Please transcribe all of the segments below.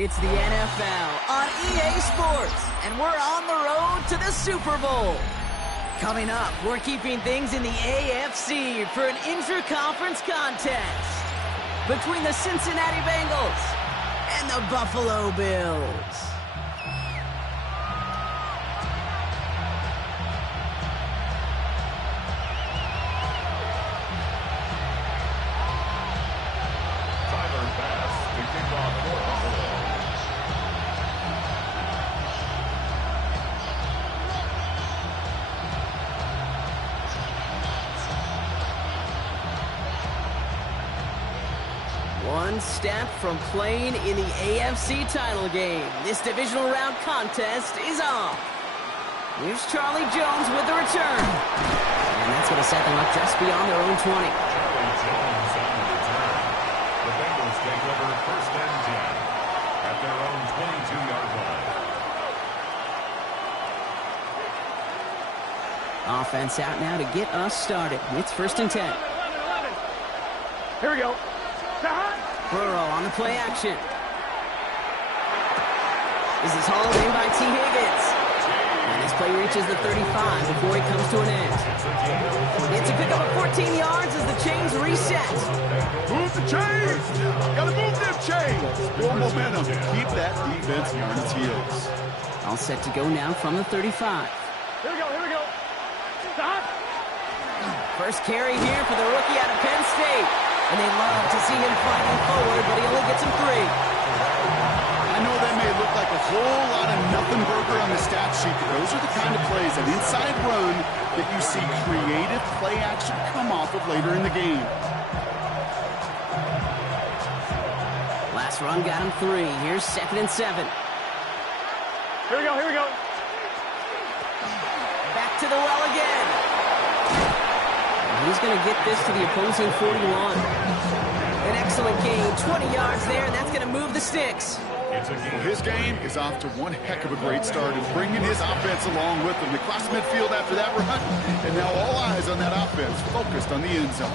It's the NFL on EA Sports, and we're on the road to the Super Bowl. Coming up, we're keeping things in the AFC for an intra-conference contest between the Cincinnati Bengals and the Buffalo Bills. One step from playing in the AFC title game. This divisional round contest is on. Here's Charlie Jones with the return. And that's going to set them up just beyond their own 20. Charlie Jones on the return. The Bengals take over first and 10 at their own 22-yard line. Offense out now to get us started. It's first and 10. 11. Here we go. Burrow on the play action. This is hauled in by T. Higgins. And this play reaches the 35 before it comes to an end. It's a pickup of 14 yards as the chains reset. Move the chains! Gotta move them chains! Build momentum. Keep that defense on its heels. All set to go now from the 35. Here we go. Stop! First carry here for the rookie out of Penn State. And they love to see him fighting forward, but he only gets him 3. I know that may look like a whole lot of nothing burger on the stat sheet, but those are the kind of plays, an inside run, that you see creative play action come off of later in the game. Last run got him 3. Here's second and 7. Here we go. Back to the well again. He's going to get this to the opposing 41. An excellent gain, 20 yards there, and that's going to move the sticks. Well, his game is off to one heck of a great start and bringing his offense along with him. They crossed midfield after that run, and now all eyes on that offense, focused on the end zone.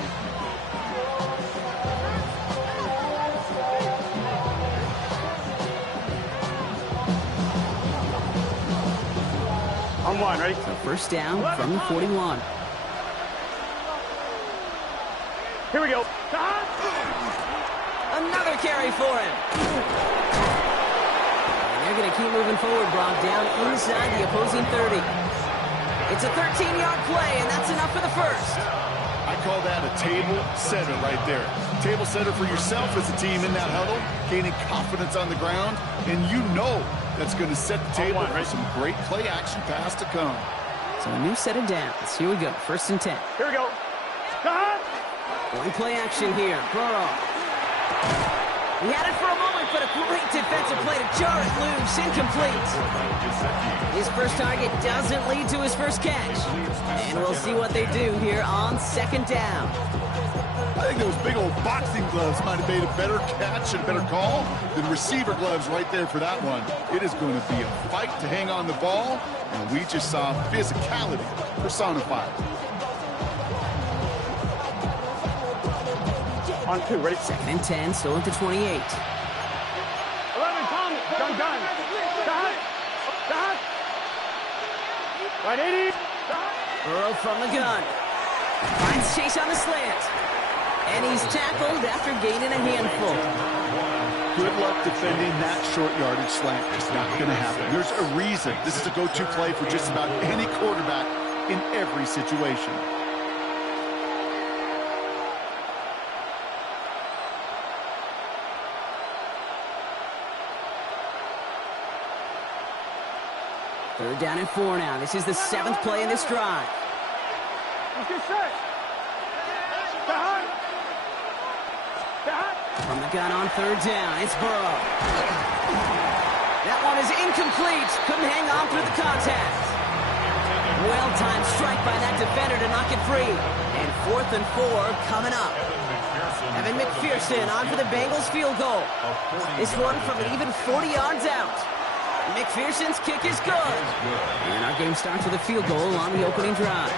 On one, ready? So first down from the 41. Here we go. Another carry for him. And they're going to keep moving forward, Brock, down inside the opposing 30. It's a 13-yard play, and that's enough for the first. I call that a table setter right there. Table setter for yourself as a team in that huddle, gaining confidence on the ground, and you know that's going to set the table for some great play action pass to come. So a new set of downs. Here we go, first and 10. Here we go. One play action here, Burrow. He had it for a moment, but a great defensive play to jar it loose, incomplete. His first target doesn't lead to his first catch. And we'll see what they do here on second down. I think those big old boxing gloves might have made a better catch and better call than receiver gloves right there for that one. It is going to be a fight to hang on the ball, and we just saw physicality personified. On 2, ready? Second and 10, still at the 28. 11, come. Done. Stop. Right, 80. Burrow from the gun. Finds Chase on the slant. And he's tackled after gaining a handful. Good luck defending that short yardage slant. It's not going to happen. There's a reason. This is a go-to play for just about any quarterback in every situation. Third down and 4 now. This is the 7th play in this drive. Let's get set. From the gun on third down, it's Burrow. That one is incomplete. Couldn't hang on through the contact. Well-timed strike by that defender to knock it free. And 4th and 4 coming up. Evan McPherson on for the Bengals field goal. This one from an even 40 yards out. McPherson's kick is good. And our game starts with a field goal on the opening drive.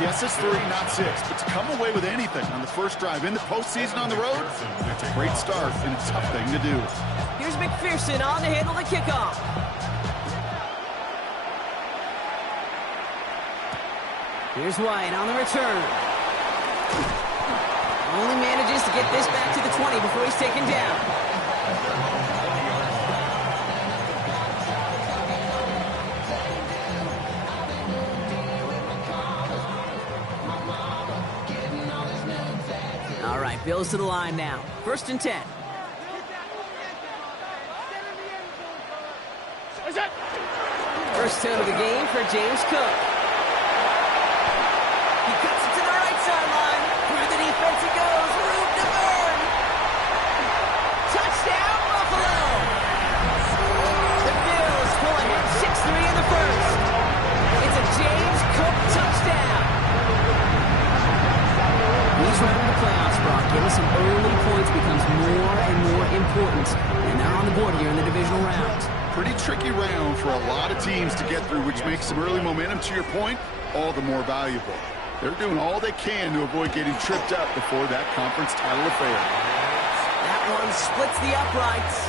Yes, it's 3, not 6, but to come away with anything on the first drive in the postseason on the road, it's a great start and a tough thing to do. Here's McPherson on to handle the kickoff. Here's White on the return. Only manages to get this back to the 20 before he's taken down. All right, Bills to the line now. 1st and 10. First down of the game for James Cook. He cuts it to the right sideline. Through the defense he goes. Room to burn. Touchdown, Buffalo. The Bills pull ahead 6-3 in the first. It's a James Cook touchdown. He's right in the playoffs, Brock. Getting some early points becomes more and more important. And they're on the board here in the divisional round. Pretty tricky round for a lot of teams to get through, which makes some early momentum, to your point, all the more valuable. They're doing all they can to avoid getting tripped up before that conference title affair. That one splits the uprights.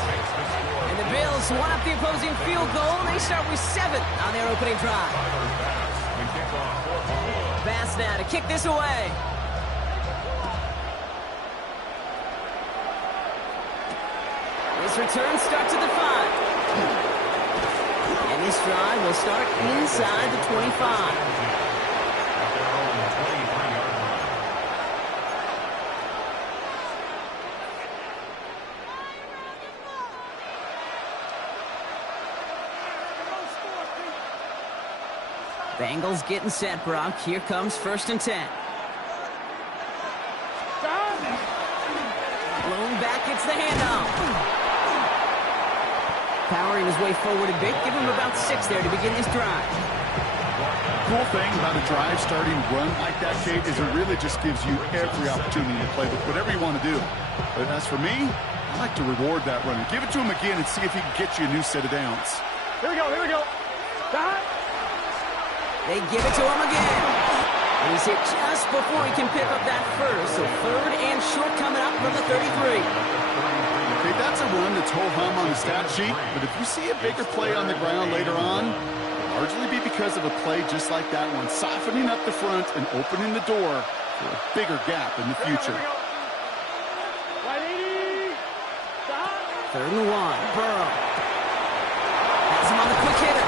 And the Bills one up the opposing field goal. They start with 7 on their opening drive. Bass now to kick this away. This return starts at the 5. And this drive will start inside the 25. Bengals getting set, Brock. Here comes 1st and 10. Blown back, it's the handoff. Powering his way forward a bit. Give him about 6 there to begin his drive. Cool thing about a drive starting run like that, Kate, is it really just gives you every opportunity to play with whatever you want to do. But as for me, I like to reward that runner. Give it to him again and see if he can get you a new set of downs. Here we go, here we go. They give it to him again. And he's hit just before he can pick up that first. So 3rd and short coming up from the 33. Okay, that's a run that's ho-hum on the stat sheet, but if you see a bigger play on the ground later on, it'll largely be because of a play just like that one, softening up the front and opening the door for a bigger gap in the future. 3rd and 1. Burrow. Has him on the quick hitter.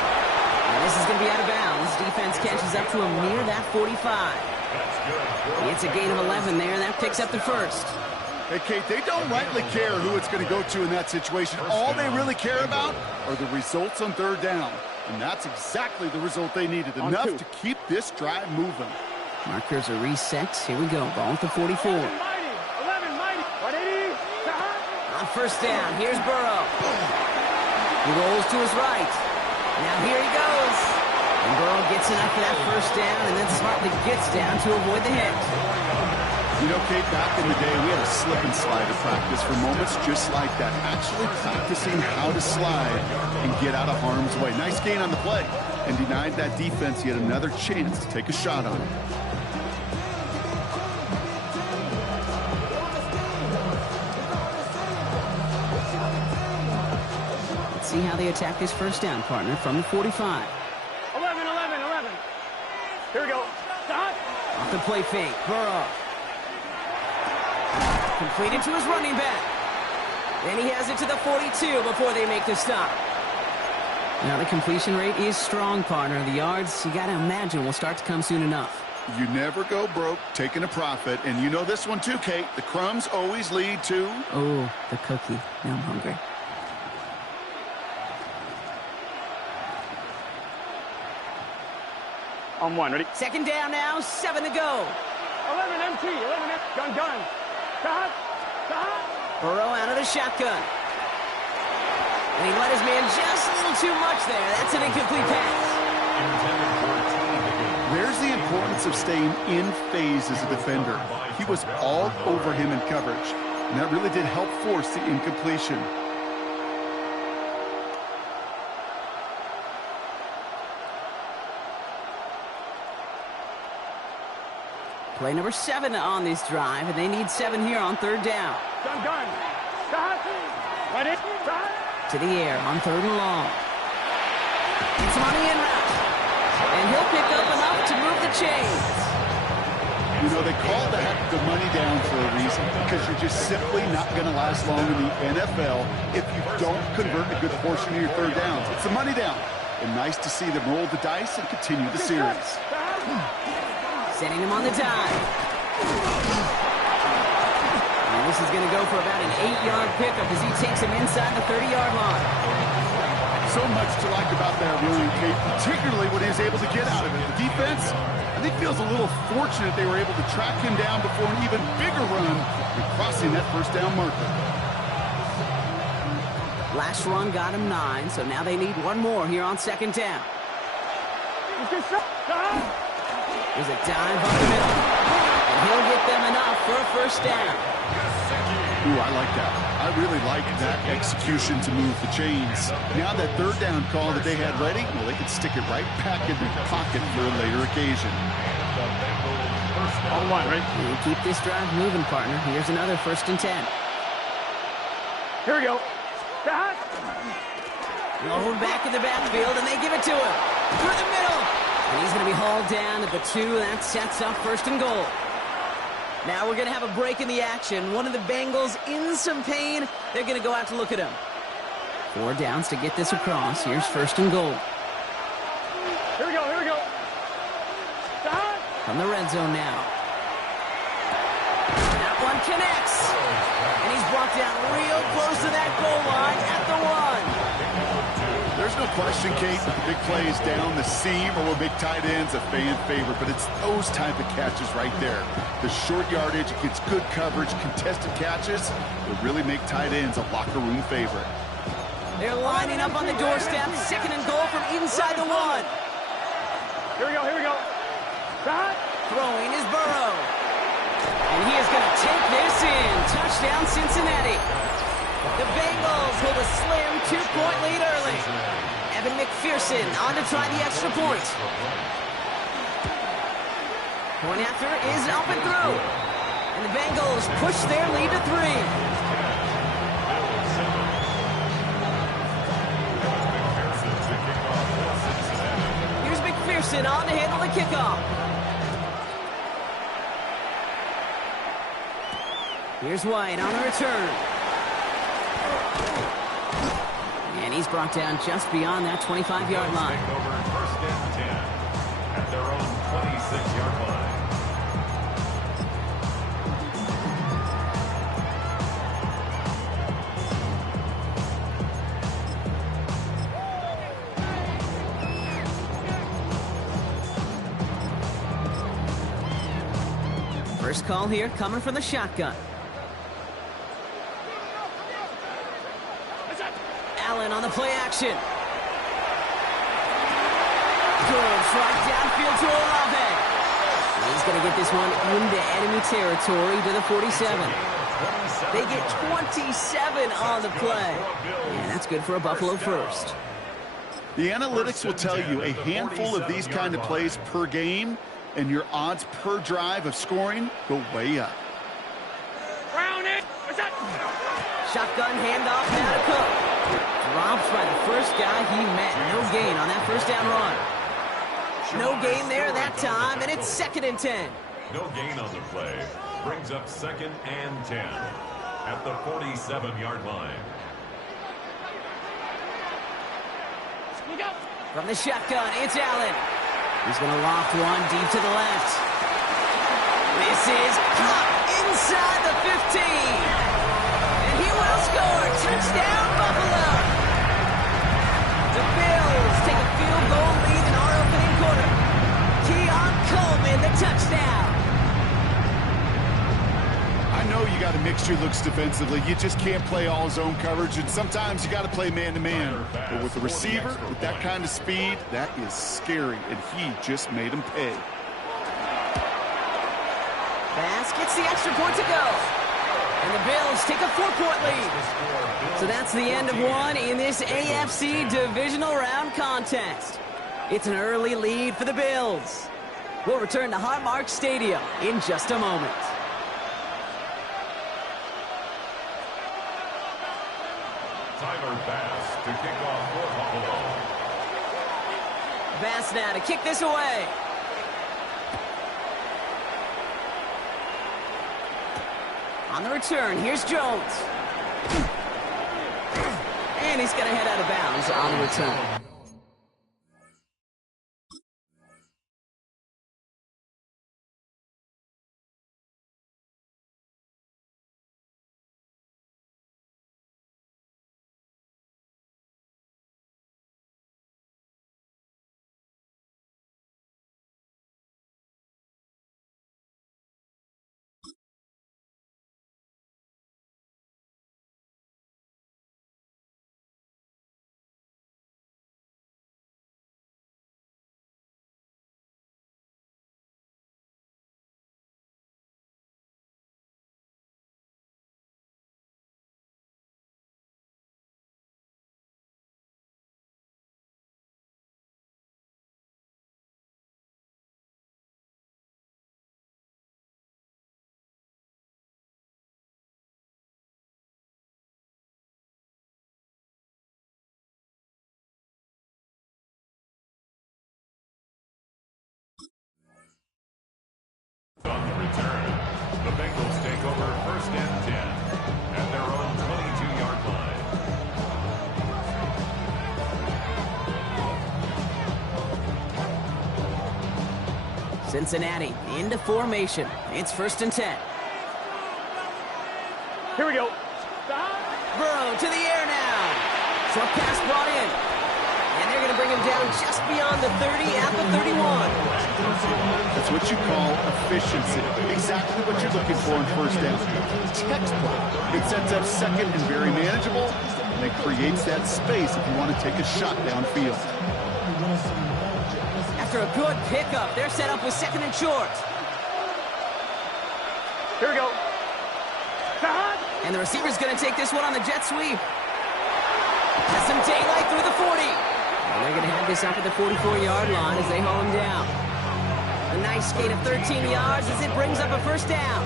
And this is going to be out of bounds. Defense catches up to him near that 45. It's a gain of 11 there. That picks up the first. Hey, Kate, they don't rightly care who it's going to go to in that situation. All they really care about are the results on 3rd down. And that's exactly the result they needed. Enough to keep this drive moving. Markers are reset. Here we go. Ball at the 44. On 1st down, here's Burrow. He rolls to his right. Now here he goes. And Burrow gets enough for that 1st down and then smartly gets down to avoid the hit. You know, Kate, back in the day, we had a slip and slide to practice for moments just like that. Actually practicing how to slide and get out of harm's way. Nice gain on the play. And denied that defense yet another chance to take a shot on him. Let's see how they attack this 1st down, partner, from the 45. 11. Here we go. Off the play fake. Burrow. Completed to his running back. Then he has it to the 42 before they make the stop. Now the completion rate is strong, partner. The yards, you got to imagine, will start to come soon enough. You never go broke taking a profit. And you know this one too, Kate. The crumbs always lead to... Oh, the cookie. Now I'm hungry. On 1, ready? 2nd down now, 7 to go. 11 MT, 11 MT. Gun. Burrow out of the shotgun. And he let his man just a little too much there. That's an incomplete pass. There's the importance of staying in phase as a defender. He was all over him in coverage, and that really did help force the incompletion. Play number 7 on this drive, and they need 7 here on third down. Gun. Stop. Ready. Stop. To the air on 3rd and long. It's on the in route. And he'll pick up enough to move the chains. You know, they call that the money down for a reason, because you're just simply not going to last long in the NFL if you don't convert a good portion of your third downs. It's the money down. And nice to see them roll the dice and continue the series. Setting him on the dive. And this is going to go for about an 8-yard pickup as he takes him inside the 30-yard line. So much to like about that run, Kate, particularly what he was able to get out of it. The defense, I think, feels a little fortunate they were able to track him down before an even bigger run and crossing that first down marker. Last run got him 9, so now they need one more here on 2nd down. There's a dive up the middle, and he'll get them enough for a first down. Ooh, I like that. I really like that execution to move the chains. Now that third down call that they had ready, well, they could stick it right back in their pocket for a later occasion. On 1, right? You keep this drive moving, partner. Here's another 1st and 10. Here we go. Stop. Lowered back in the backfield, and they give it to him. Through the middle. And he's going to be hauled down at the 2. That sets up 1st and goal. Now we're going to have a break in the action. One of the Bengals in some pain. They're going to go out to look at him. 4 downs to get this across. Here's 1st and goal. Here we go. Stop. From the red zone now. That one connects. And he's brought down real close to that goal line at the 1. There's no question, Kate, that the big plays down the seam or will make tight ends a fan favorite, but it's those type of catches right there. The short yardage, it gets good coverage, contested catches will really make tight ends a locker room favorite. They're lining up on the doorstep. 2nd and goal from inside the 1. Here we go. Stop. Throwing is Burrow. And he is going to take this in. Touchdown, Cincinnati. The Bengals hold a slim 2-point lead early. Evan McPherson on to try the extra point. Point after is up and through. And the Bengals push their lead to 3. Here's McPherson on to handle the kickoff. Here's White on the return. And he's brought down just beyond that 25-yard line. Over 1st and 10 at their own 26-yard line. First call here coming from the shotgun. Allen on the play action. Goes right downfield to Olave. He's going to get this one into enemy territory to the 47. They get 27 on the play. And that's good for a Buffalo first. The analytics will tell you a handful of these kind of plays per game, and your odds per drive of scoring go way up. Shotgun handoff now to Cook. Dropped by the first guy he met. No gain on that first down run. No gain there that time, and it's 2nd and 10. No gain on the play. Brings up 2nd and 10 at the 47-yard line. From the shotgun, it's Allen. He's going to loft one deep to the left. This is caught inside the 15. And he will score. Touchdown, Buffalo. The Bills take a field goal lead in our opening quarter. Keon Coleman, the touchdown. I know you got a mixture looks defensively. You just can't play all zone coverage, and sometimes you got to play man-to-man. But with the receiver, with that kind of speed, that is scary, and he just made him pay. Bass gets the extra point to go. And the Bills take a 4-point lead. So that's the end of one in this AFC divisional round contest. It's an early lead for the Bills. We'll return to Highmark Stadium in just a moment. Tyler Bass to kick off for Buffalo. Bass now to kick this away. On the return, here's Jones. And he's going to head out of bounds on the return. On the return, the Bengals take over 1st and 10 at their own 22-yard line. Cincinnati into formation. It's 1st and 10. Here we go. Burrow to the air now. Short pass brought in. And they're going to bring him down just beyond the 30 at the 31. That's what you call efficiency. Exactly what you're looking for in 1st down. Textbook. It sets up 2nd and very manageable, and it creates that space if you want to take a shot downfield. After a good pickup, they're set up with 2nd and short. Here we go. And the receiver's going to take this one on the jet sweep. Has some daylight through the 40. And they're going to have this up at the 44-yard line as they haul him down. A nice gain of 13 yards as it brings up a 1st down.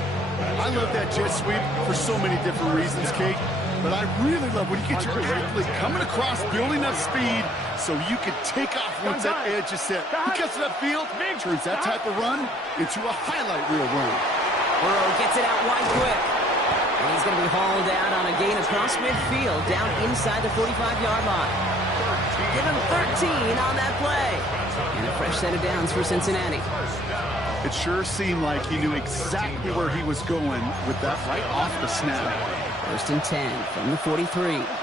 I love that jet sweep for so many different reasons, Kate. But I really love when you get your athlete coming across, building up speed, so you can take off once that edge is set. He cuts it upfield, turns that type of run into a highlight reel run. Burrow gets it out wide quick. And he's going to be hauled out on a gain across midfield, down inside the 45-yard line. Give him 13 on that play. And a fresh set of downs for Cincinnati. It sure seemed like he knew exactly where he was going with that right off the snap. 1st and 10 from the 43. Out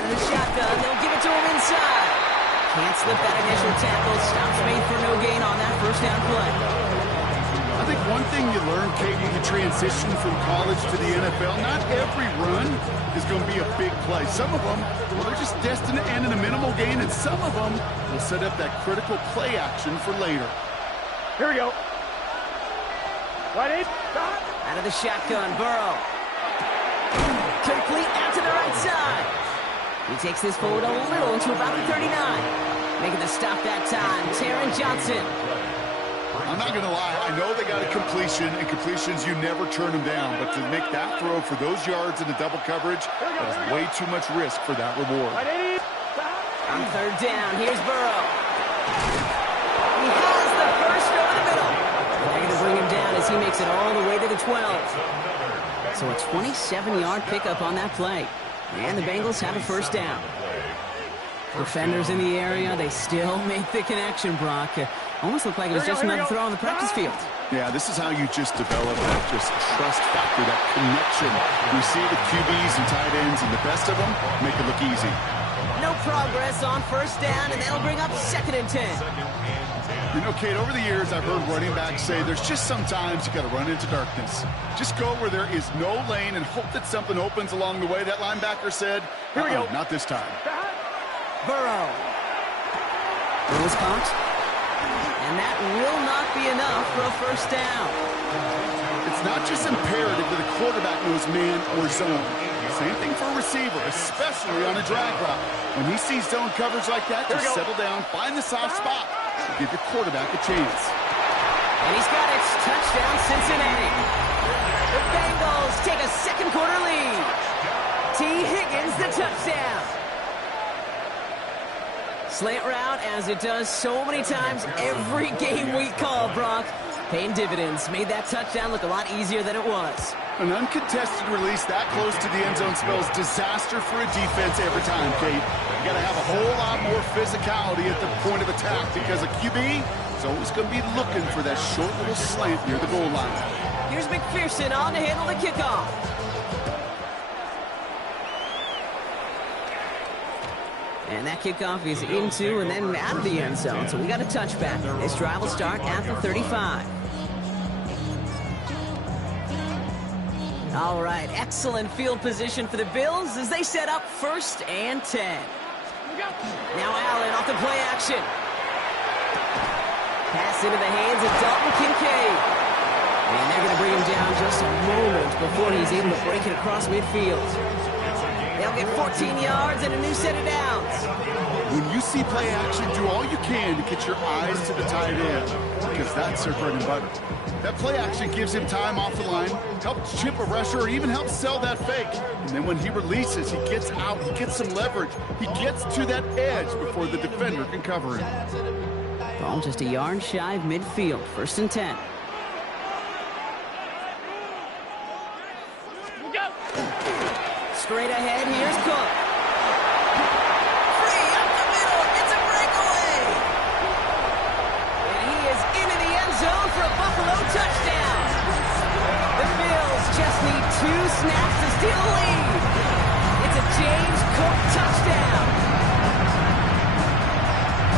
of the shotgun, they'll give it to him inside. Can't slip that initial tackle. Stops made for no gain on that 1st down play. I think one thing you learn, Kate, when you transition from college to the NFL, not every run is going to be a big play. Some of them, well, they're just destined to end in a minimal gain, and some of them will set up that critical play action for later. Here we go. Right in. Out of the shotgun, Burrow. Complete out to the right side. He takes this forward a little to about the 39. Making the stop that time, Taron Johnson. I'm not going to lie. I know they got a completion, and completions, you never turn them down. But to make that throw for those yards in the double coverage, that was way too much risk for that reward. On 3rd down, here's Burrow. He has the first over the middle. They're going to bring him down as he makes it all the way to the 12. So a 27-yard pickup on that play. And the Bengals have a 1st down. Defenders in the area, they still make the connection, Brock. Almost looked like it was just another throw on the practice field. Yeah, this is how you just develop that just trust factor, that connection. You see the QBs and tight ends, and the best of them make it look easy. No progress on 1st down, and that'll bring up 2nd and 10. You know, Kate, over the years, I've heard running backs say there's just sometimes you got to run into darkness. Just go where there is no lane and hope that something opens along the way. That linebacker said, Here we go. Not this time. Burrow. Burrow's caught. And that will not be enough for a 1st down. It's not just imperative that a quarterback knows man or zone. Same thing for a receiver, especially on a drag route. When he sees zone coverage like that, just settle down, find the soft spot, to give your quarterback a chance. And he's got it. Touchdown, Cincinnati. The Bengals take a second quarter lead. T. Higgins, the touchdown. Slant route, as it does so many times every game we call, Brock. Paying dividends. Made that touchdown look a lot easier than it was. An uncontested release that close to the end zone spells disaster for a defense every time, Kate. You got to have a whole lot more physicality at the point of attack because a QB is always going to be looking for that short little slant near the goal line. Here's McPherson on to handle the kickoff. And that kickoff is into and then out of the end zone. So we got a touchback. This drive will start at the 35. All right, excellent field position for the Bills as they set up 1st and 10. Now Allen off the play action. Pass into the hands of Dalton Kincaid. And they're going to bring him down just a moment before he's able to break it across midfield. They'll get 14 yards and a new set of downs. When you see play action, do all you can to get your eyes to the tight end because that's their bread and butter. That play action gives him time off the line, helps chip a rusher, or even helps sell that fake. And then when he releases, he gets out, he gets some leverage. He gets to that edge before the defender can cover him. Ball just a yard shy of midfield. 1st and 10. Straight ahead, here's Cook. Free up the middle, it's a breakaway. And he is into the end zone for a Buffalo touchdown. The Bills just need 2 snaps to steal the lead. It's a James Cook touchdown.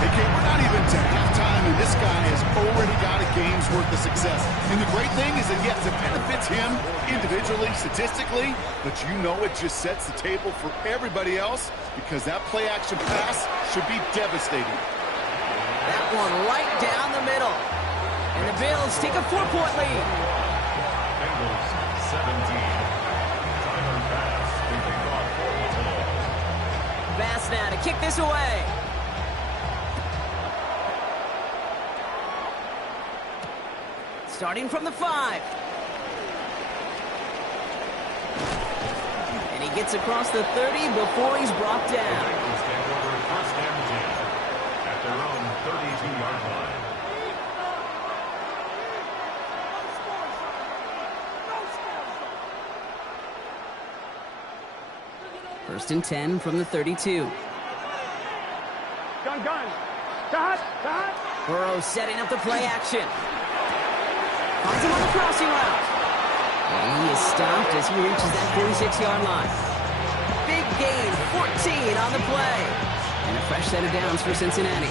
Hey, Kate, we're not even to halftime, and this guy has already got a game's worth of success. And the great thing is that, yes, it benefits him individually, statistically, but you know it just sets the table for everybody else because that play-action pass should be devastating. That one right down the middle. And the Bills take a 4-point lead. Bengals 17. Tyler Bass picking off for Buffalo. Bass now to kick this away. Starting from the 5. And he gets across the 30 before he's brought down. Bengals take over 1st and 10 at their own 32-yard line. 1st and 10 from the 32. Gun. Dot. Burrow setting up the play action. Finds him on the crossing route. And he is stopped as he reaches that 46-yard line. Big gain, 14 on the play. And a fresh set of downs for Cincinnati.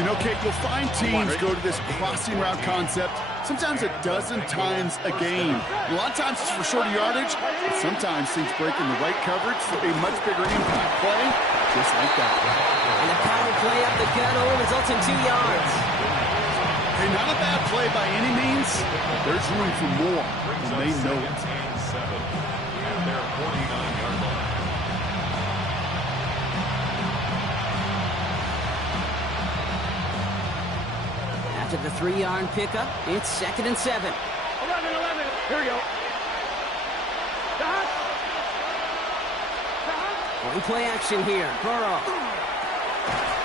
You know, Kate, you'll find teams go to this crossing route concept sometimes a dozen times a game. A lot of times it's for shorter yardage, but sometimes things break in the right coverage for a much bigger impact play, just like that. And the power play up the gut only results in 2 yards. Hey, not a bad play by any means. There's room for more, and they know it. 7 at their 49-yard line. After the 3-yard pickup, it's 2nd and 7. 11. Here we go. Dot. One play action here. Burrow.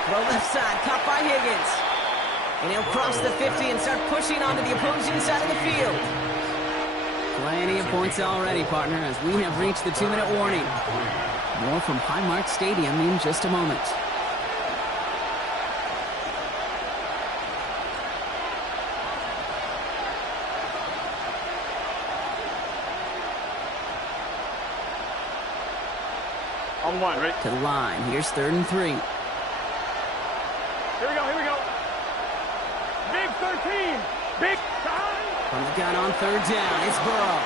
Throw left side, caught by Higgins. And he'll cross the 50 and start pushing onto the opposing side of the field. Plenty of points already, partner, as we have reached the 2-minute warning. More from Highmark Stadium in just a moment. On 1, right? To the line. Here's 3rd and 3. Here we go. Big 13. Big time. From the gun on 3rd down, it's Burrow.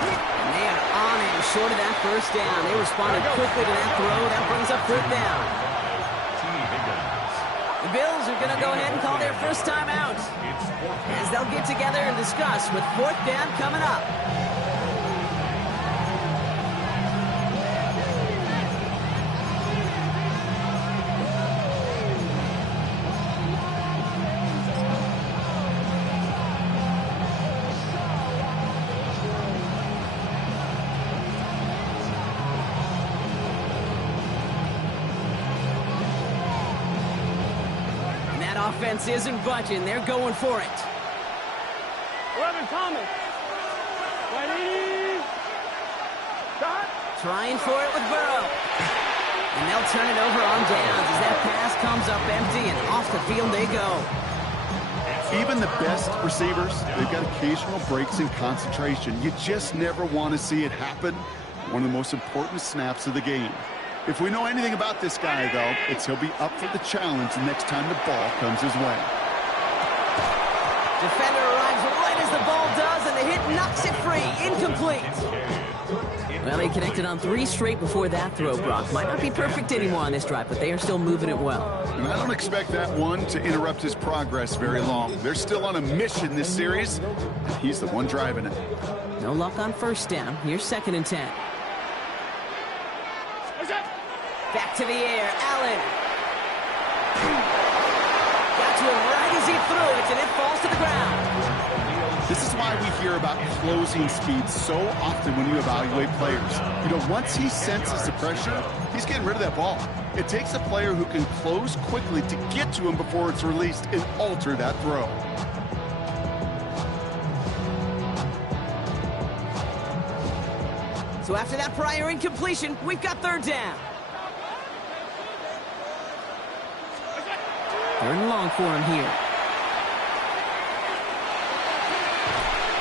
And they are on him short of that 1st down. They responded quickly to that throw. That brings up 3rd down. The Bills are going to go ahead and call their first time out as they'll get together and discuss with 4th down coming up. defense isn't budging. They're going for it. 11, Thomas. Ready? Start. Trying for it with Burrow. And they'll turn it over on downs as that pass comes up empty, and off the field they go. Even the best receivers, they've got occasional breaks in concentration. You just never want to see it happen. One of the most important snaps of the game. If we know anything about this guy, though, it's he'll be up for the challenge the next time the ball comes his way. Defender arrives right as the ball does, and the hit knocks it free. Incomplete. Well, he connected on 3 straight before that throw, Brock. Might not be perfect anymore on this drive, but they are still moving it well. And I don't expect that one to interrupt his progress very long. They're still on a mission this series, and he's the one driving it. No luck on first down. Here's 2nd and 10. Back to the air, Allen. Got to him right as he threw it, and it falls to the ground. This is why we hear about closing speed so often when you evaluate players. You know, once he senses the pressure, he's getting rid of that ball. It takes a player who can close quickly to get to him before it's released and alter that throw. So after that prior incompletion, we've got 3rd down. 3rd and long for him here.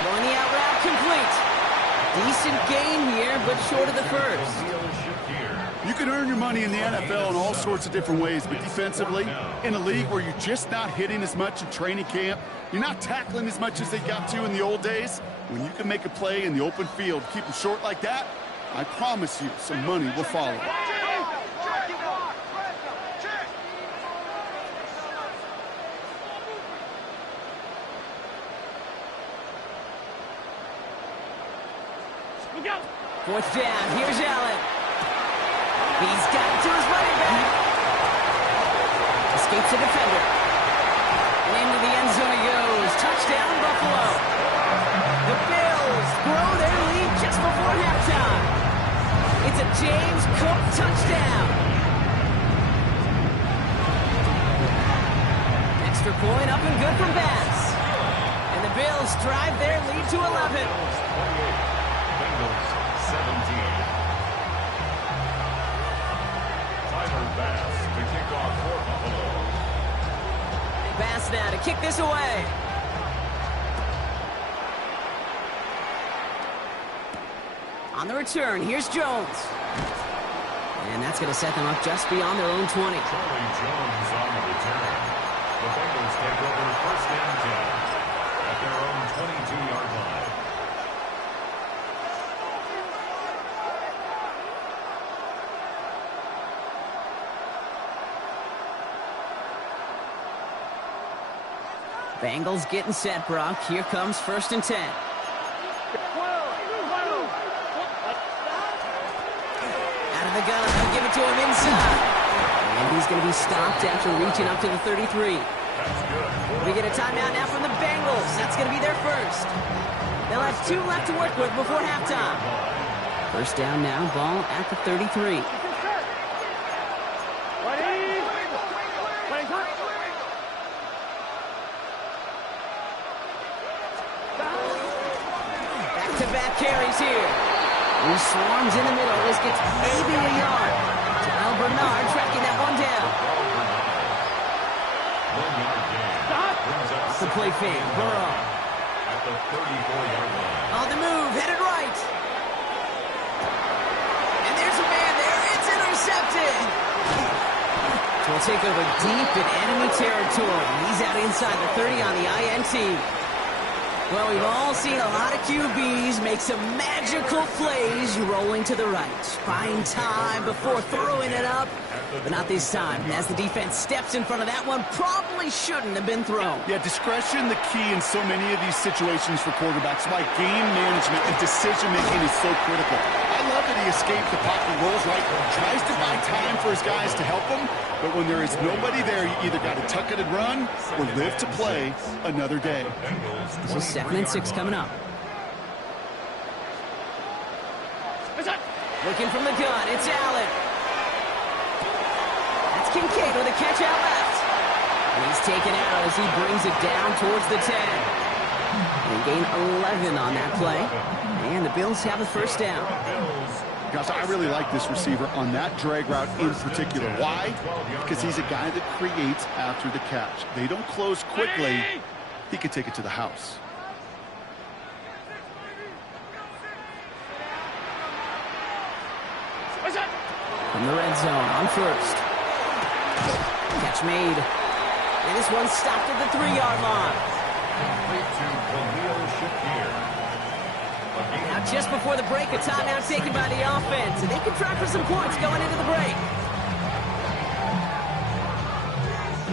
Throwing the out route complete. Decent gain here, but short of the first. You can earn your money in the NFL in all sorts of different ways, but defensively, in a league where you're just not hitting as much in training camp, you're not tackling as much as they got to in the old days, when you can make a play in the open field, keep them short like that, I promise you some money will follow. Look out. 4th down, here's Allen. He's got it to his running back. Escapes the defender. And into the end zone he goes. Touchdown, Buffalo. The Bills grow their lead just before halftime. It's a James Cook touchdown. Extra point up and good from Bass. And the Bills drive their lead to 11. Bengals 17. Bass to kick off for Buffalo. Bass now to kick this away. On the return, here's Jones. And that's going to set them up just beyond their own 20. Charlie Jones on the return. The Bengals take over 1st and 10 at their own 22-yard line. Bengals getting set, Brock. Here comes 1st and 10. Out of the gun, they'll give it to him inside. And he's going to be stopped after reaching up to the 33. We get a timeout now from the Bengals. That's going to be their first. They'll have 2 left to work with before halftime. 1st down now, ball at the 33. Back-to-back carries here. He swarms in the middle. This gets maybe a yard. Terrell Bernard tracking that one down. Off the play fake. Burrow. At the 34-yard line. On the move, headed right. And there's a man there. It's intercepted. So we'll take over deep in enemy territory. He's out inside the 30 on the INT. Well, we've all seen a lot of QBs make some magical plays rolling to the right. Buying time before throwing it up. But not this time, as the defense steps in front of that one, probably shouldn't have been thrown. Yeah, discretion the key in so many of these situations for quarterbacks. Why game management and decision-making is so critical. I love that he escaped the pocket, rolls right, tries to buy time for his guys to help him, but when there is nobody there, you either got to tuck it and run or live to play another day. So 2nd and 6 coming up. Looking from the gun, it's Allen. That's Kincaid with a catch out left. And he's taken out as he brings it down towards the 10. And gain 11 on that play. And the Bills have the first down. Gosh, I really like this receiver on that drag route in particular. Why? Because he's a guy that creates after the catch. They don't close quickly. He could take it to the house. From the red zone on first. Catch made. And this one stopped at the 3-yard line. Now just before the break, a timeout taken by the offense. And they can try for some points going into the break.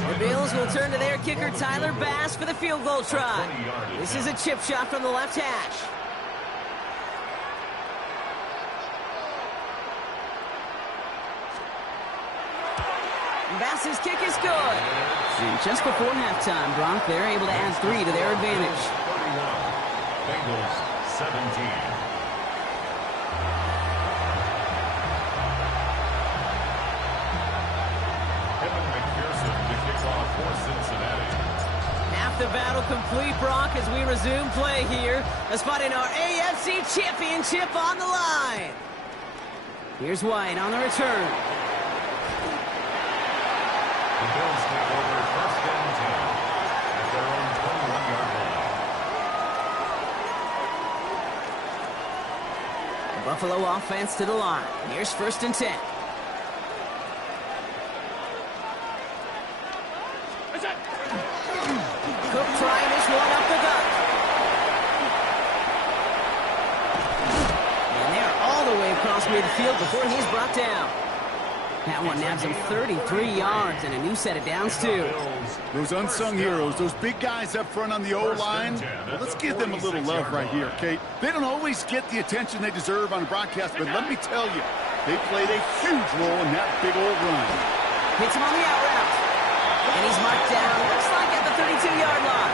The Bills will turn to their kicker, Tyler Bass, for the field goal try. This is a chip shot from the left hash. Bass's kick is good. And just before halftime, Brock, they're able to add 3 to their advantage. 31, Bengals 17. Half the battle complete, Brock, as we resume play here. A spot in our AFC Championship on the line. Here's White on the return. The Bills take over first and 10 at their own 21-yard line. Buffalo offense to the line. Here's first and 10. Cook trying this one up the gut. And they're all the way across midfield before he's brought down. That one nabs him 33 yards and a new set of downs, too. Those unsung heroes, those big guys up front on the O-line, well, let's give them a little love right here, okay? They don't always get the attention they deserve on a broadcast, but let me tell you, they played a huge role in that big old run. Hits him on the out route. And he's marked down, looks like at the 32-yard line.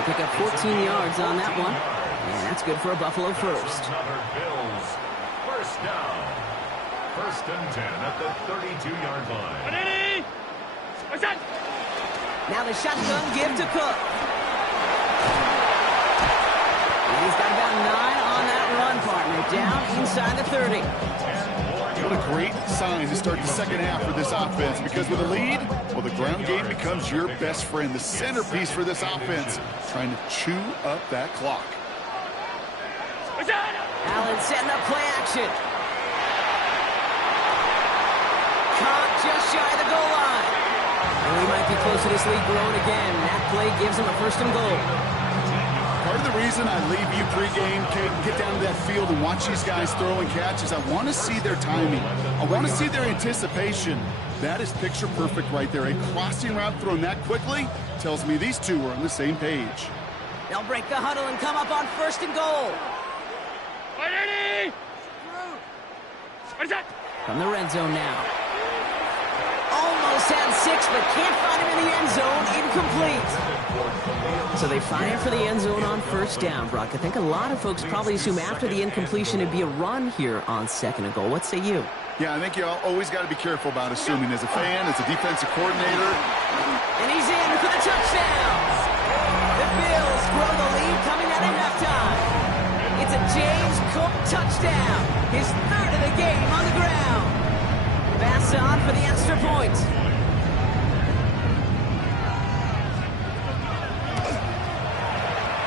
They pick up 14 yards on that one. And that's good for a Buffalo first. Another Bills first down. First and 10 at the 32-yard line. Now the shotgun give to Cook. And he's got about 9 on that run, partner. Down inside the 30. What a great sign to start the second half for this offense, because with a lead, well, the ground game becomes your best friend, the centerpiece for this offense, trying to chew up that clock. Allen setting up play action. Caught just shy of the goal line. And we might be close to this lead growing again. That play gives him a first and goal. Part of the reason I leave you pregame, Kate, and get down to that field and watch these guys throw and catch is I want to see their timing. I want to see their anticipation. That is picture perfect right there. A crossing route thrown that quickly tells me these two are on the same page. They'll break the huddle and come up on first and goal. From the red zone now. Almost had 6, but can't find him in the end zone. Incomplete. So they find him for the end zone on first down, Brock. I think a lot of folks probably assume after the incompletion it'd be a run here on second and goal. What say you? Yeah, I think you always got to be careful about assuming as a fan, as a defensive coordinator. And he's in for the touchdown. The Bills grow the lead coming out of halftime. It's a James Cook touchdown. His 3rd of the game on the ground. Bass on for the extra point.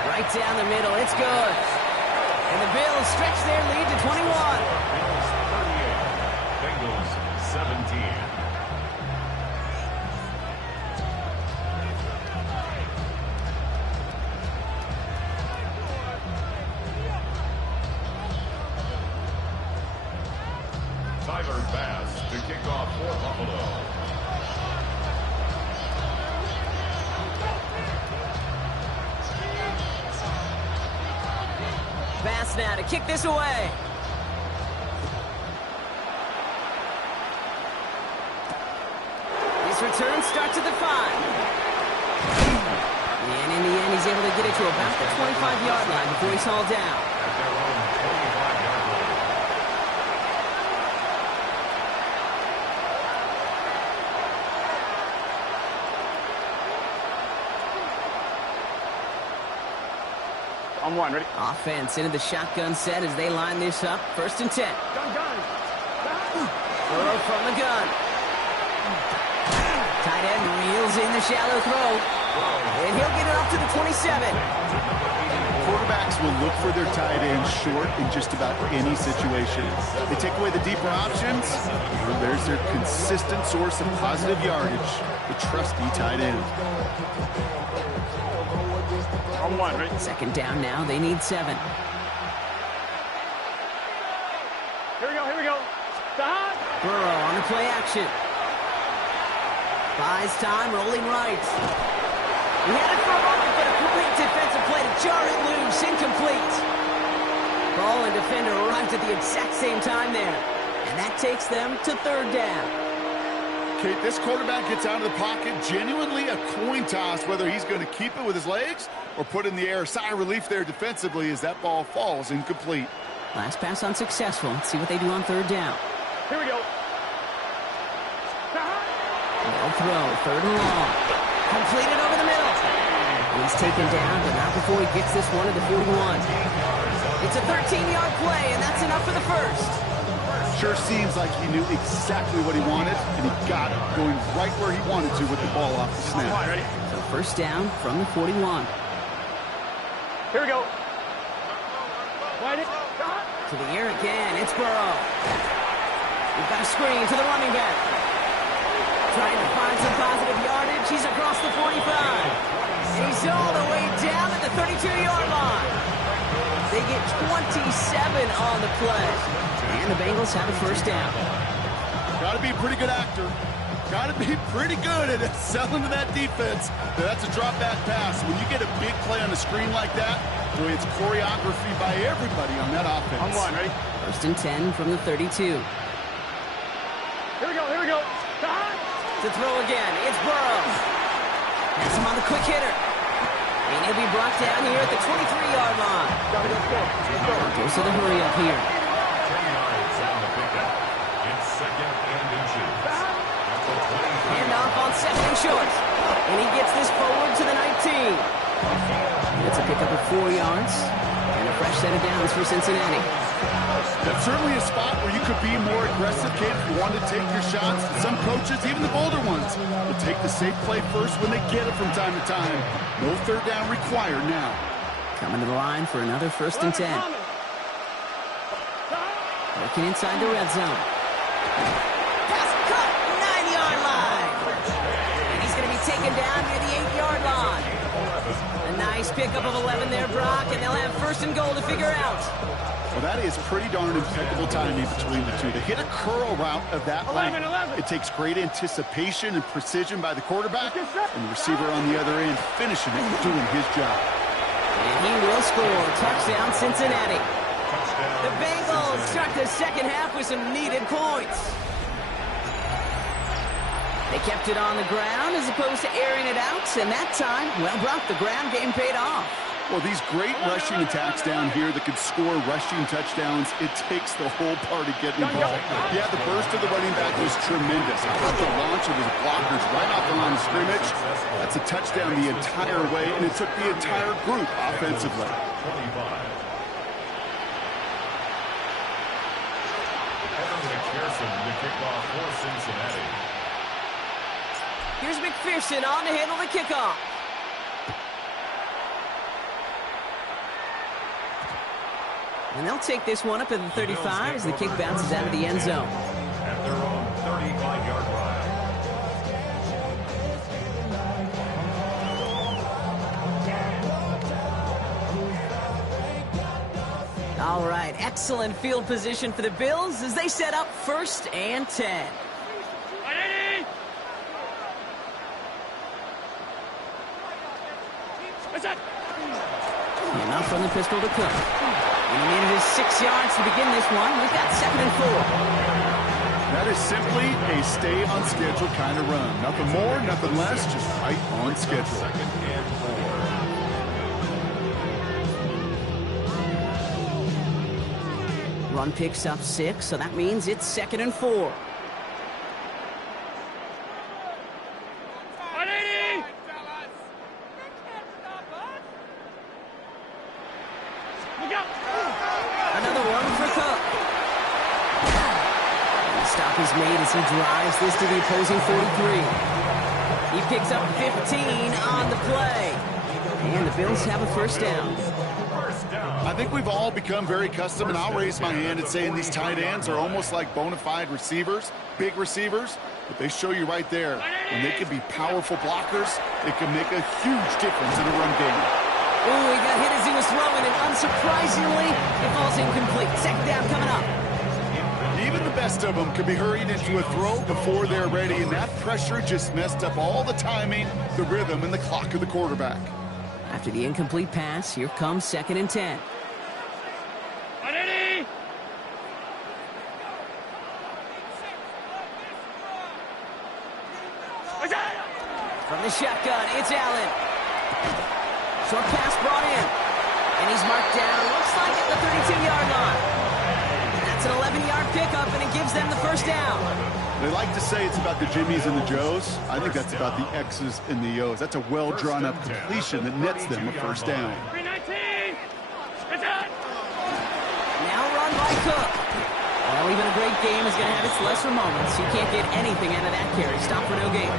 Right down the middle. It's good. And the Bills stretch their lead to 21. Bills 38, Bengals 17. Tyler Bass to kick off for Buffalo. Bass now to kick this away. His return starts at the 5. And in the end, he's able to get it to about the 25-yard line before he's hauled down. At their own 25-yard line. On one, ready? Offense into the shotgun set as they line this up. 1st and 10. Gun. Burrow from the gun. Tight end reels in the shallow throw. And he'll get it up to the 27. Quarterbacks will look for their tight end short in just about any situation. They take away the deeper options. There's their consistent source of positive yardage, the trusty tight end. On one, ready? 2nd down now. They need 7. Here we go. Stop. Burrow on the play action. Buys time, rolling right. He had it for a moment, but a great defensive play to jar it loose. Incomplete. Ball and defender arrived at the exact same time there. And that takes them to 3rd down. Kate, this quarterback gets out of the pocket, genuinely a coin toss, whether he's going to keep it with his legs or put it in the air. Sigh of relief there defensively as that ball falls incomplete. Last pass unsuccessful. Let's see what they do on 3rd down. Here we go. No throw, 3rd and long. Completed over the middle. He's taken down, but not before he gets this one to the 41. It's a 13-yard play, and that's enough for the 1st. Sure seems like he knew exactly what he wanted, and he got it going right where he wanted to with the ball off the snap. On one, ready? So 1st down from the 41. Here we go. Wide it. To the air again, it's Burrow. We've got a screen to the running back. Trying to find some positive yardage. He's across the 45. And he's all the way down at the 32-yard line. They get 27 on the play. And the Bengals have a 1st down. Got to be a pretty good actor. Got to be pretty good at selling to that defense. That's a drop back pass. When you get a big play on a screen like that, boy, it's choreography by everybody on that offense. On one, ready? 1st and 10 from the 32. Here we go. To throw again, it's Burrow. Has him on the quick hitter. And he'll be brought down here at the 23-yard line. Goes to the hurry up here. 10 yards on the pickup. It's 2nd and inches. At the 23. Hand off on 2nd and short. And he gets this forward to the 19. It's a pickup of 4 yards. And a fresh set of downs for Cincinnati. That's certainly a spot where you could be more aggressive, kid, if you want to take your shots. Some coaches, even the bolder ones, will take the safe play first when they get it from time to time. No 3rd down required now. Coming to the line for another 1st and 10. Working inside the red zone. Pass cut, 9-yard line. And he's going to be taken down near the 8-yard line. A nice pickup of 11 there, Brock, and they'll have 1st and goal to figure out. Well, that is pretty darn impeccable timing between the two. To hit a curl route of that length, it takes great anticipation and precision by the quarterback, and the receiver on the other end finishing it, doing his job. And he will score. Touchdown, Cincinnati. The Bengals start the 2nd half with some needed points. They kept it on the ground as opposed to airing it out, and that time, well, Brock, the ground game paid off. Well, these great rushing attacks down here that could score rushing touchdowns, it takes the whole party getting involved. Yeah, the burst of the running back was tremendous. How about the launch of his blockers right off the line of scrimmage? That's a touchdown the entire way, and it took the entire group offensively. 25. Evan McPherson to kick off for Cincinnati. Here's McPherson on to handle the kickoff. And they'll take this one up at the 35 as the kick bounces out of the end zone. At their own 35-yard line. All right, excellent field position for the Bills as they set up 1st and 10. Enough from the pistol to Cook. And he needed his 6 yards to begin this one. We've got 2nd and 4. That is simply a stay on schedule kind of run. Nothing more, nothing less, just right on schedule. 2nd and 4. Run picks up 6, so that means it's 2nd and 4. Stop is made as he drives this to the opposing 43. He picks up 15 on the play. And the Bills have a first down. I think we've all become very accustomed, and I'll raise my hand and saying these tight ends are almost like bona fide receivers, big receivers, but they show you right there, when they can be powerful blockers, it can make a huge difference in a run game. Ooh, he got hit as he was throwing, and unsurprisingly, it falls incomplete. Second down coming up. Even the best of them can be hurried into a throw before they're ready, and that pressure just messed up all the timing, the rhythm, and the clock of the quarterback. After the incomplete pass, here comes 2nd and 10. From the shotgun, it's Allen. Short pass brought in. And he's marked down, looks like at the 32-yard line. That's an 11-yard pickup, and it gives them the first down. They like to say it's about the Jimmies and the Joes. I think that's about the X's and the O's. That's a well-drawn-up completion that nets them a first down. 319. Now run by Cook. Well, even a great game is going to have its lesser moments. You can't get anything out of that carry. Stop for no gain.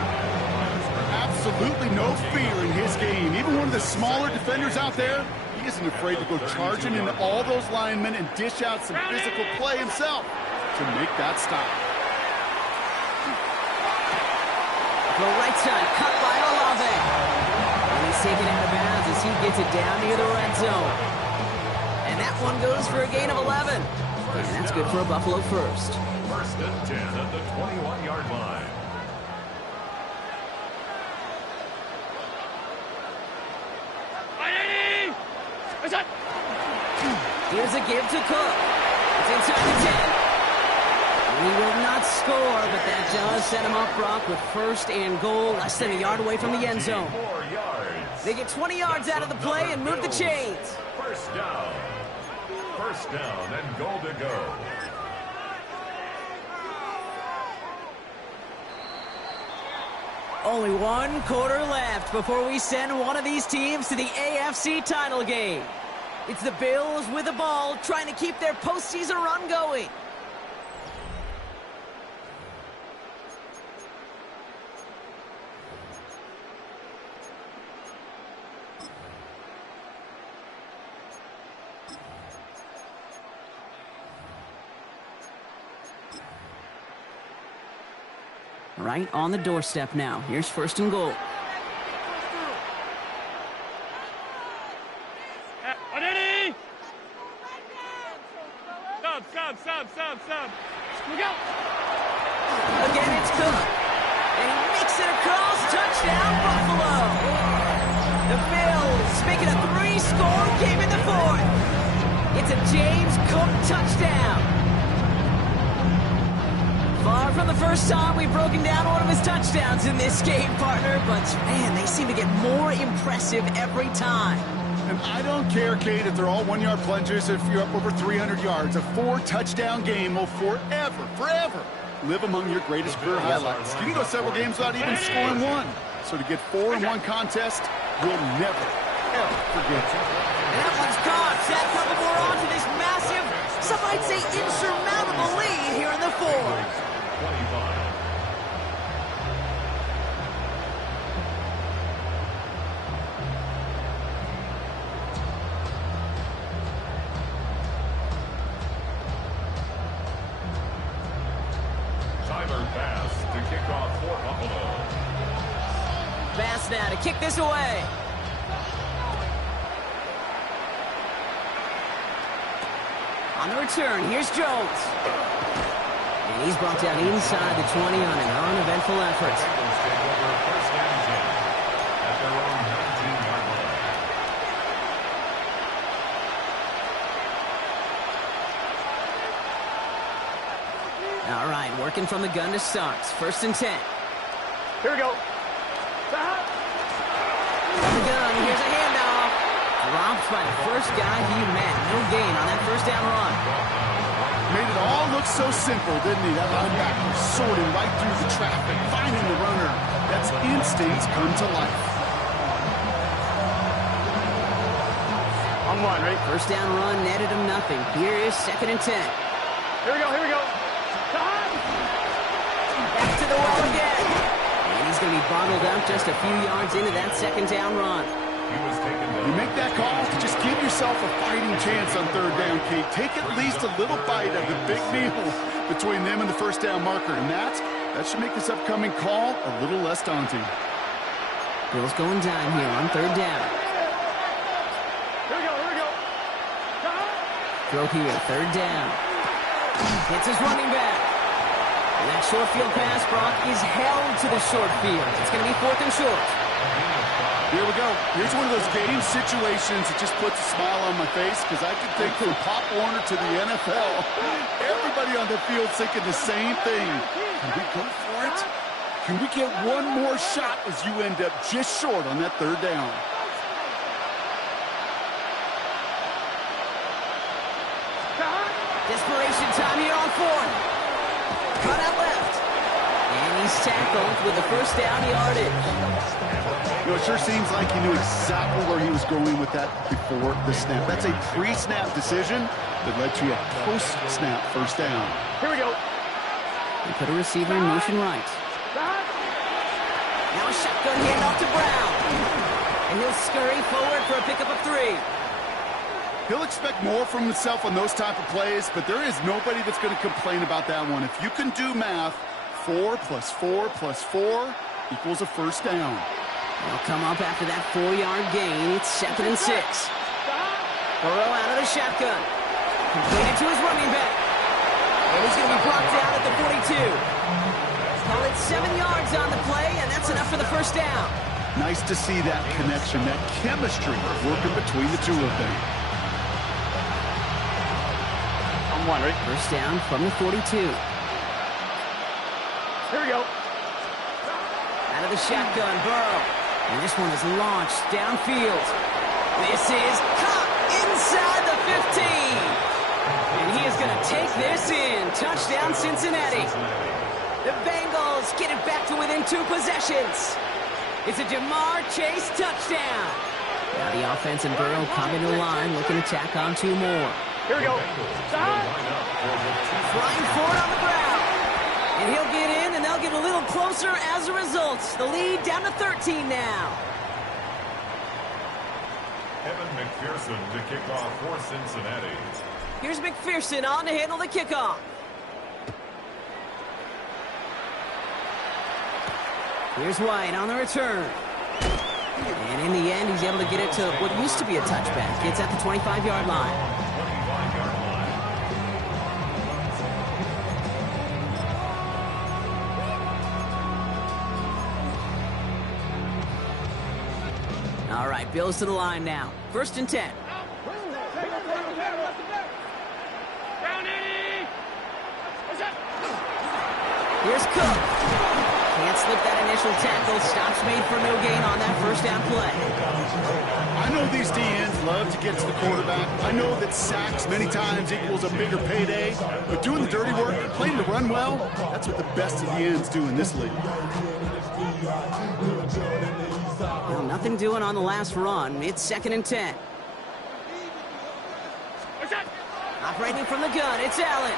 Absolutely no fear in his game. Even one of the smaller defenders out there, he isn't afraid to go charging into all those linemen and dish out some physical play himself to make that stop. The right side cut by Olave. And he's taken out of bounds as he gets it down near the red zone. And that one goes for a gain of 11. And that's good for a Buffalo first. 1st and 10 at the 21-yard line. Here's a give to Cook. It's inside the 10. He will not score, but that does set him up, Brock, with 1st and goal, less than a yard away from the end zone. They get 20 yards out of the play and move the chains. First down. First down and goal to go. Only 1 quarter left before we send one of these teams to the AFC title game. It's the Bills with the ball, trying to keep their postseason run going. Right on the doorstep now. Here's 1st and goal. Sub. Look out. Again, it's Cook. And he makes it across. Touchdown, Buffalo. The Bills make it a 3-score game in the 4th. It's a James Cook touchdown. Far from the first time we've broken down one of his touchdowns in this game, partner. But, man, they seem to get more impressive every time. And I don't care, Kate, if they're all 1-yard plungers, if you're up over 300 yards. A 4-touchdown game will forever live among your greatest career highlights. You can go several games without even scoring one. So to get 4 in one contest, we'll never, ever forget it. And that one's caught. That couple more on to this massive, some might say insurmountable lead here in the 4th. 25. Pass to kick off for Buffalo. Pass now to kick this away. On the return, here's Jones. And he's brought down inside the 20 on an uneventful effort. Take over 1st and 10 at their own 19-yard line. All right, working from the gun to start. 1st and 10. Here we go. From the gun, here's a handoff. Dropped by the first guy he met. No gain on that 1st down run. Made it all look so simple, didn't he? That linebacker sorting right through the traffic, finding the runner. That's instincts come to life. On 1, ready? 1st down run netted him nothing. Here is 2nd and 10. Here we go. the well again. And he's going to be bottled up just a few yards into that second down run. He was taken down. You make that call to just give yourself a fighting chance on third down, Kate. Take at least a little bite of the big meal between them and the first down marker. And that should make this upcoming call a little less daunting. Bills going down here on third down. Here we go. Throw here, third down. Hits his running back. And that short field pass, Brock, is held to the short field. It's going to be fourth and short. Here we go. Here's one of those game situations that just puts a smile on my face because I can think from Pop Warner to the NFL. Everybody on the field thinking the same thing. Can we go for it? Can we get one more shot as you end up just short on that third down? Desperation time here on fourth. Cut out left. And he's tackled with the first down yardage. You know, it sure seems like he knew exactly where he was going with that before the snap. That's a pre-snap decision that led to a post-snap first down. Here we go. They put a receiver in motion right. Now a shotgun handoff to Brown. And he'll scurry forward for a pickup of 3. He'll expect more from himself on those type of plays, but there is nobody that's going to complain about that one. If you can do math, 4 + 4 + 4 equals a first down. They'll come up after that 4-yard gain. It's 2nd and 6. Burrow out of the shotgun. Completed to his running back. And he's going to be brought down at the 42. Call it 7 yards on the play, and that's enough for the first down. Nice to see that connection, that chemistry working between the two of them. On one, right? First down from the 42. Here we go. Out of the shotgun, Burrow. And this one is launched downfield. This is caught inside the 15. And he is going to take this in. Touchdown, Cincinnati. The Bengals get it back to within 2 possessions. It's a Jamar Chase touchdown. Now the offense and Burrow come into line, looking to tack on 2 more. Here we go. Flying forward on the ground. And he'll get in, and they'll get a little closer as a result. The lead down to 13 now. Evan McPherson to kick off for Cincinnati. Here's McPherson on to handle the kickoff. Here's White on the return. And in the end, he's able to get it to what used to be a touchback. It's at the 25-yard line. 25-yard line. All right, Bills to the line now. 1st and 10. Here's Cook. Can't slip that initial tackle. Stops made for no gain on that first down play. I know these DNs love to get to the quarterback. I know that sacks many times equals a bigger payday, but doing the dirty work, playing to run well, that's what the best of the ends do in this league. Well, nothing doing on the last run. It's 2nd and 10. Operating from the gun, it's Allen.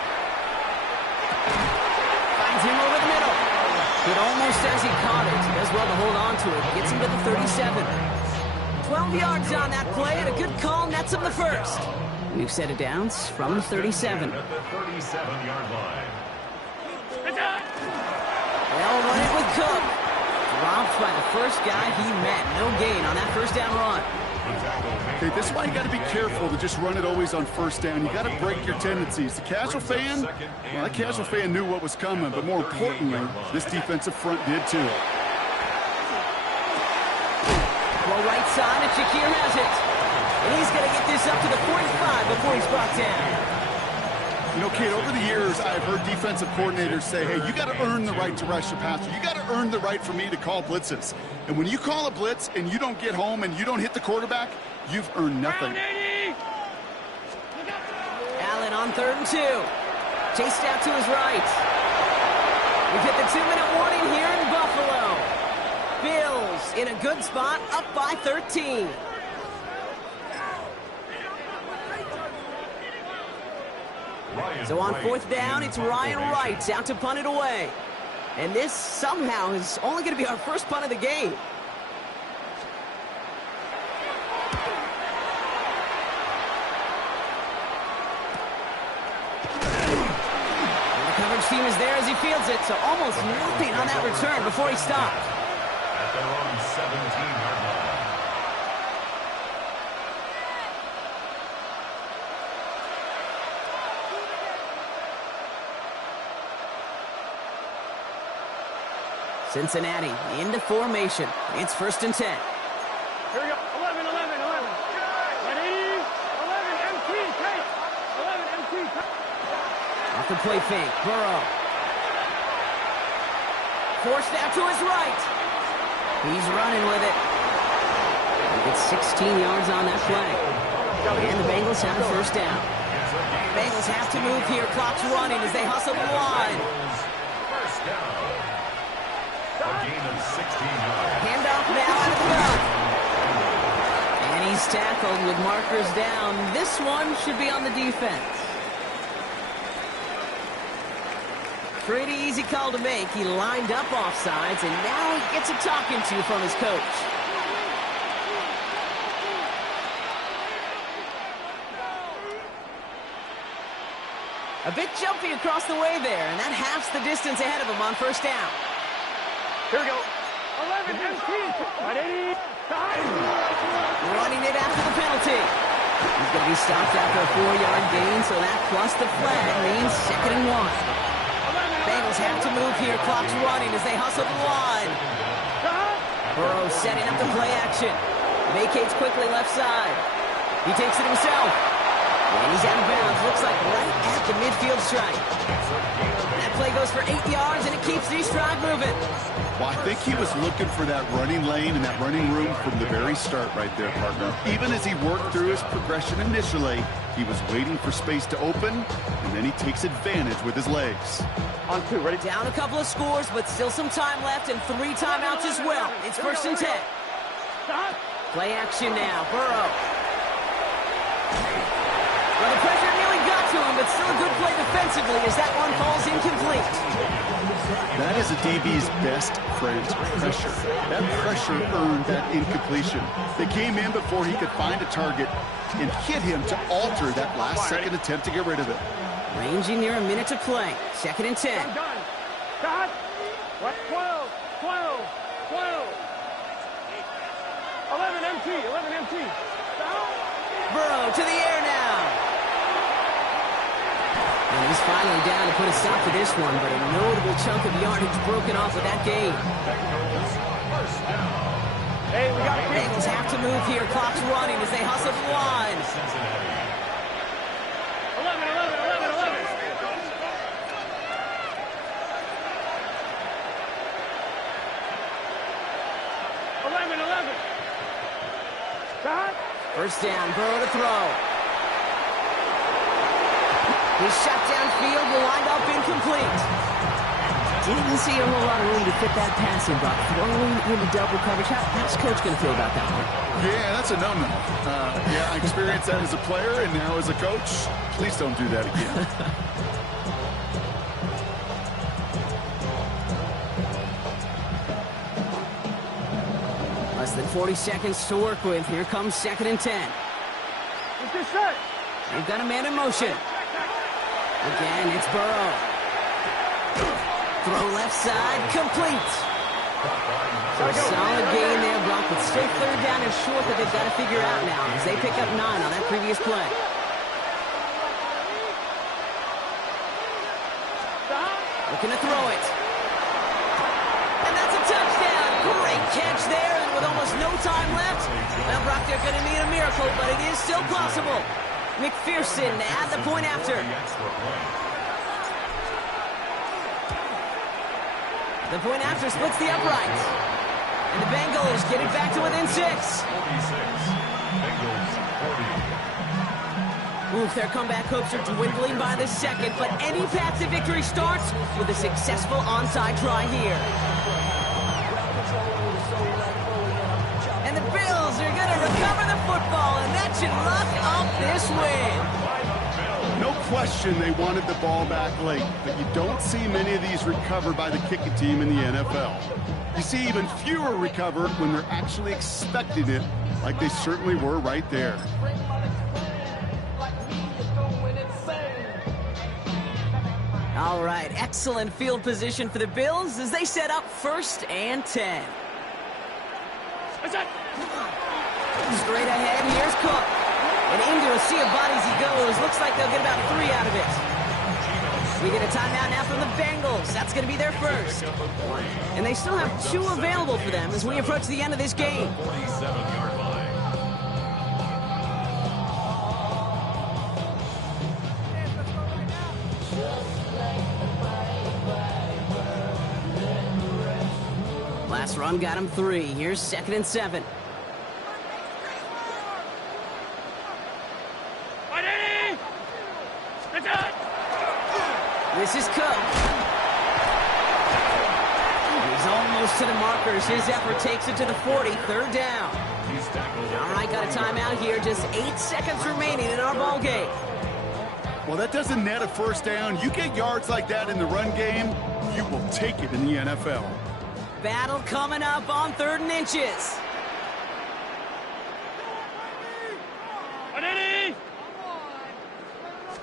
Finds him over the middle. It almost as he caught it. He does well to hold on to it. Gets him to the 37. 12 yards on that play, and a good call nets him the first. We've set it down from the 37. At the 37-yard line. They'll run it with Cook. Dropped by the first guy he met. No gain on that first down run. Okay, this is why you got to be careful to just run it always on first down. You got to break your tendencies. The casual fan, well, that casual fan knew what was coming, but more importantly, this defensive front did too. Well, right side, and Shakir has it. And he's going to get this up to the 45 before he's brought down. You know, Kate, over the years, I've heard defensive coordinators say, hey, you got to earn the right to rush the passer. You got to earn the right for me to call blitzes. And when you call a blitz and you don't get home and you don't hit the quarterback, you've earned nothing. Allen on 3rd and 2. Chased out to his right. We've hit the 2-minute warning here in Buffalo. Bills in a good spot, up by 13. So on 4th down, it's Ryan Wright out to punt it away. And this somehow is only going to be our first punt of the game. Team is there as he fields it, so almost nothing on that return before he stopped. At their own 17-yard line. Cincinnati into formation. It's 1st and 10. Here we go. 11, 11, 11. Ready? 11, MT, take. 11, MT, take. Off the play fake, Burrow. Forced out to his right. He's running with it. He gets 16 yards on that play. And the Bengals have a 1st down. Bengals have to move here. Clock's running as they hustle the line. 1st down. A gain of 16 yards. Handoff now out of the gun. And he's tackled with markers down. This one should be on the defense. Pretty easy call to make. He lined up offsides, and now he gets a talking to from his coach. A bit jumpy across the way there, and that halves the distance ahead of him on 1st down. Here we go. 11, MT. Ready? Time. Running it after the penalty. He's going to be stopped after a 4-yard gain, so that plus the flag means 2nd and 1. Bengals have to move here. Clock's running as they hustle the line. Burrow setting up the play action. Vacates quickly left side. He takes it himself. And he's out of bounds. Looks like right at the midfield stripe. That play goes for 8 yards, and it keeps these drive moving. Well, I think he was looking for that running lane and that running room from the very start right there, partner. Even as he worked through his progression initially, he was waiting for space to open, and then he takes advantage with his legs. On 2, ready? Down a couple of scores, but still some time left, and 3 timeouts as well. It's 1st and 10. Stop. Play action now. Burrow. Well, the pressure nearly got to him, but still a good play defensively as that one falls incomplete. That is a DB's best friend, pressure. That pressure earned that incompletion. They came in before he could find a target and hit him to alter that last-second attempt to get rid of it. Ranging near a minute to play. 2nd and 10. I'm done. Stop. What? 12, 12, 12. 11, MT, 11, MT. Stop. Burrow to the air now. And he's finally down to put a stop to this one, but a notable chunk of yardage broken off with that gain. Hey, we got it. Bengals have to move here. Clock's running as they hustle the line. 11, 11, 11, 11. 11, 11. Stop. 1st down, Burrow to throw. He's shot downfield, will wind up incomplete. Didn't see a whole lot of room to fit that passing, but throwing into double coverage. How's Coach going to feel about that one? Yeah, that's a no-no. Yeah, I experienced that as a player and now as a coach. Please don't do that again. Less than 40 seconds to work with. Here comes 2nd and 10. What's this set? They've got a man in motion. Again, it's Burrow. Throw left side, complete. So a solid gain there, Brock, but still 3rd down and short that they've got to figure out now as they pick up 9 on that previous play. Looking to throw it. And that's a touchdown. Great catch there, and with almost no time left. Now, Brock, they're going to need a miracle, but it is still possible. McPherson to add the point after. The point after splits the uprights. And the Bengals get it back to within 6. 46. Bengals 40. Oof, their comeback hopes are dwindling by the second, but any path to victory starts with a successful onside try here. And the Bills are going to recover the football, and that should lock up this win. No question they wanted the ball back late, but you don't see many of these recovered by the kicking team in the NFL. You see even fewer recovered when they're actually expecting it, like they certainly were right there. All right, excellent field position for the Bills as they set up 1st and 10. Straight ahead, here's Cook. And into a sea of bodies he goes. Looks like they'll get about 3 out of it. We get a timeout now from the Bengals. That's going to be their first. And they still have 2 available for them as we approach the end of this game. 47-yard line. Last run got him 3. Here's 2nd and 7. This is Cook. He's almost to the markers. His effort takes it to the 40. 3rd down. All right, got a timeout here. Just 8 seconds remaining in our ball game. Well, that doesn't net a 1st down. You get yards like that in the run game, you will take it in the NFL. Battle coming up on 3rd and inches.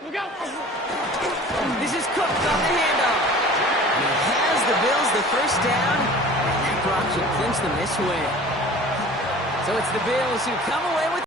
Look out! This is Cook on the handoff. And he has the Bills the 1st down, and that drop should clinch them this win. So it's the Bills who come away